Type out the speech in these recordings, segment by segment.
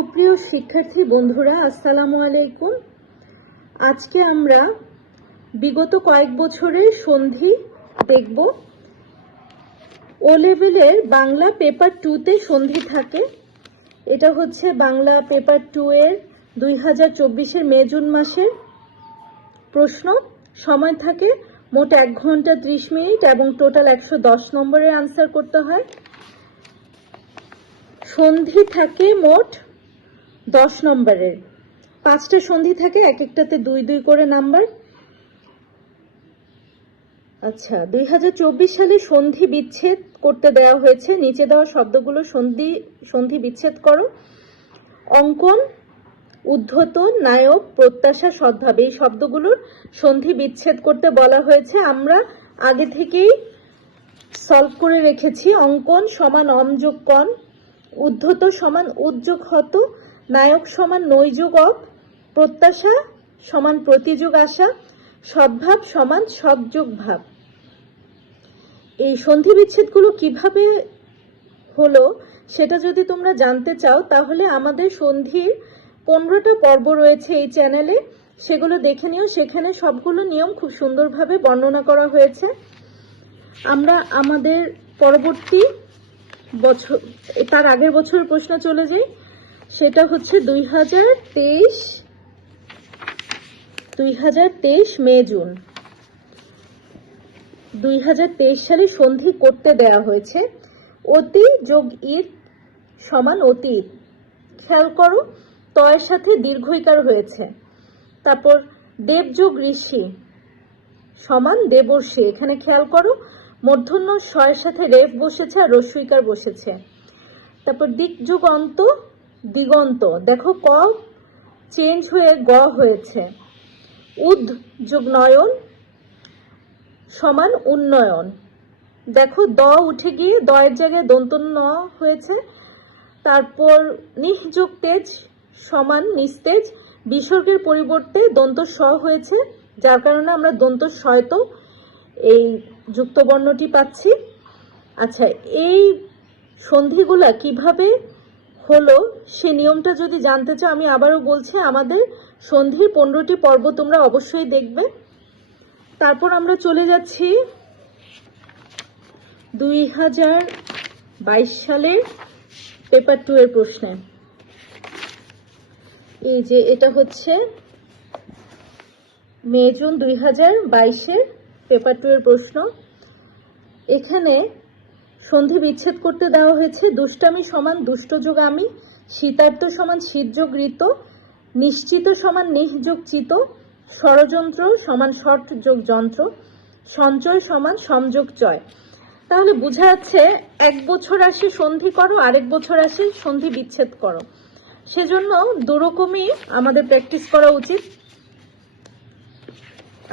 সুপ্রিয় শিক্ষার্থী বন্ধুরা, আসসালামু আলাইকুম। আজকে আমরা বিগত কয়েক বছরের সন্ধি দেখব। ও লেভেলের বাংলা পেপার টুতে সন্ধি থাকে। এটা হচ্ছে বাংলা পেপার টু এর দুই হাজার চব্বিশের মে, জুন মাসের প্রশ্ন। সময় থাকে মোট এক ঘণ্টা ত্রিশ মিনিট এবং টোটাল একশো দশ নম্বরের আনসার করতে হয়। সন্ধি থাকে মোট দশ নম্বরের। পাঁচটা সন্ধি থাকে এক একটাতে দুই দুই করে নাম্বার। আচ্ছা দুই হাজার চব্বিশ সালে সন্ধি বিচ্ছেদ করতে দেওয়া হয়েছে। নিচে দেওয়া শব্দগুলো সন্ধি সন্ধি বিচ্ছেদ করো। অঙ্কন উদ্ধত নায়ক, প্রত্যাশা সদ্ভাব এই শব্দগুলোর সন্ধি বিচ্ছেদ করতে বলা হয়েছে। আমরা আগে থেকেই সলভ করে রেখেছি। অঙ্কন সমান অমযোগ কন, উদ্ধত সমান উদ্যোগ হত নায়ক সমান নৈযোগ অপ প্রত্যাশা, সমান প্রতিযোগ আশা সদ্ভাব সমান সৎযোগ ভাব। এই সন্ধি বিচ্ছেদগুলো কীভাবে হলো সেটা যদি তোমরা জানতে চাও, তাহলে আমাদের সন্ধির পনেরোটা পর্ব রয়েছে এই চ্যানেলে। সেগুলো দেখে নিও। সেখানে সবগুলো নিয়ম খুব সুন্দরভাবে বর্ণনা করা হয়েছে। আমরা আমাদের পরবর্তী বছর, তার আগের বছরের প্রশ্ন চলে যাই। সেটা হচ্ছে দুই হাজার তেইশ দুই হাজার তেইশ মে, জুন। দুই হাজার তেইশ সালে সন্ধি করতে দেয়া হয়েছে। অতি যোগ ঈদ সমান অতীত খেয়াল করো, তয়ের সাথে দীর্ঘইকার হয়েছে। তারপর দেবযোগ ঋষি সমান দেবর্ষি এখানে খেয়াল করো মূর্ধন্য শয়ের সাথে রেফ বসেছে আর রস্যইকার বসেছে। তারপর দিক যুগ অন্ত দিগন্ত। দেখো ক চেঞ্জ হয়ে গ হয়েছে। উদ যুগ নয়ন সমান উন্নয়ন। দেখো দ উঠে গিয়ে দয়ের জায়গায় দন্ত ন হয়েছে। তারপর নিঃযোগ তেজ সমান নিস্তেজ বিসর্গের পরিবর্তে দন্ত স হয়েছে। যার কারণে আমরা দন্ত শয়ত এই যুক্ত বর্ণটি পাচ্ছি। আচ্ছা এই সন্ধিগুলা কীভাবে হলো, সে নিয়মটা যদি জানতে চাও, আমি আবারও বলছি, আমাদের সন্ধির পনেরোটি পর্ব তোমরা অবশ্যই দেখবে। তারপর আমরা চলে যাচ্ছি দুই হাজার বাইশ সালের পেপার টু এর প্রশ্নে। এই যে এটা হচ্ছে মে জুন দুই হাজার বাইশের পেপার টু এর প্রশ্ন। এখানে সন্ধি বিচ্ছেদ করতে দেওয়া হয়েছে। দুষ্টামি সমান দুষ্টযোগ আমি, শীতার্থ সমান শীতযোগ ঋত, নিশ্চিত সমান নিঃযোগ চিত ষড়যন্ত্র সমান ষট যোগ যন্ত্র, সঞ্চয় সমান সংযোগ চয়। তাহলে বোঝা যাচ্ছে এক বছর আসে সন্ধি করো, আরেক বছর আসে সন্ধি বিচ্ছেদ করো। সেজন্য দুরকমই আমাদের প্র্যাকটিস করা উচিত।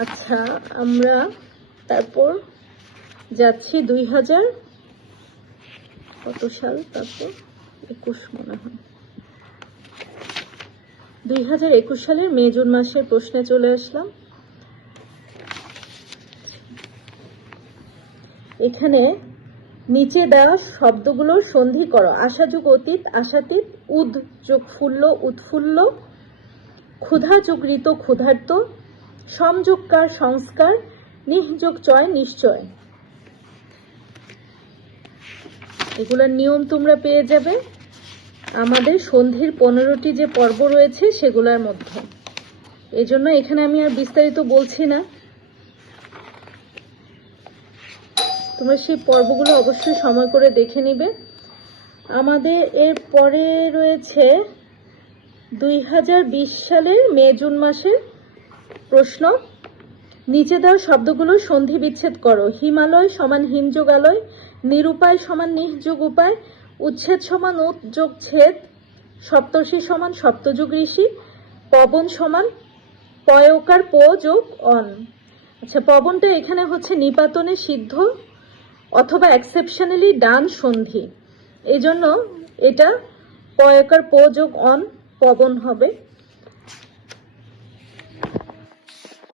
আচ্ছা আমরা তারপর যাচ্ছি দুই হাজার কত সাল? তারপর একুশ মনে হয়। দুই হাজার একুশ সালের মে, জুন মাসের প্রশ্নে চলে আসলাম। এখানে নিচে দেওয়া শব্দগুলোর সন্ধি করো। আশা আশাযুগ অতীত, আশাতীত, উদ, যোগ ফুল্ল, উৎফুল্ল, ক্ষুধা যোগ ঋত, ক্ষুধার্ত সমযোগকার সংস্কার নিঃযোগ চয়, নিশ্চয়। এগুলোর নিয়ম তোমরা পেয়ে যাবে। আমাদের সন্ধির পনেরোটি যে পর্ব রয়েছে সেগুলোর মধ্যে। এই জন্য এখানে আমি আর বিস্তারিত বলছি না। তোমরা সেই পর্বগুলো অবশ্যই সময় করে দেখে নিবে। আমাদের এর পরে রয়েছে দুই হাজার বিশ সালের মে জুন মাসের প্রশ্ন। নিচে দেওয়া শব্দগুলো সন্ধি বিচ্ছেদ করো। হিমালয় সমান হিমযোগালয়, নিরুপায় সমান নিঃযোগ উপায়, উচ্ছেদ সমান উৎযোগ ছেদ, সপ্তর্ষি সমান সপ্তযুগ ঋষি, পবন সমান পয়কার প যোগ অন। আচ্ছা পবনটা এখানে হচ্ছে নিপাতনে সিদ্ধ অথবা এক্সেপশনালি ডান সন্ধি। এজন্য এটা পয়কার প যোগ অন, পবন হবে।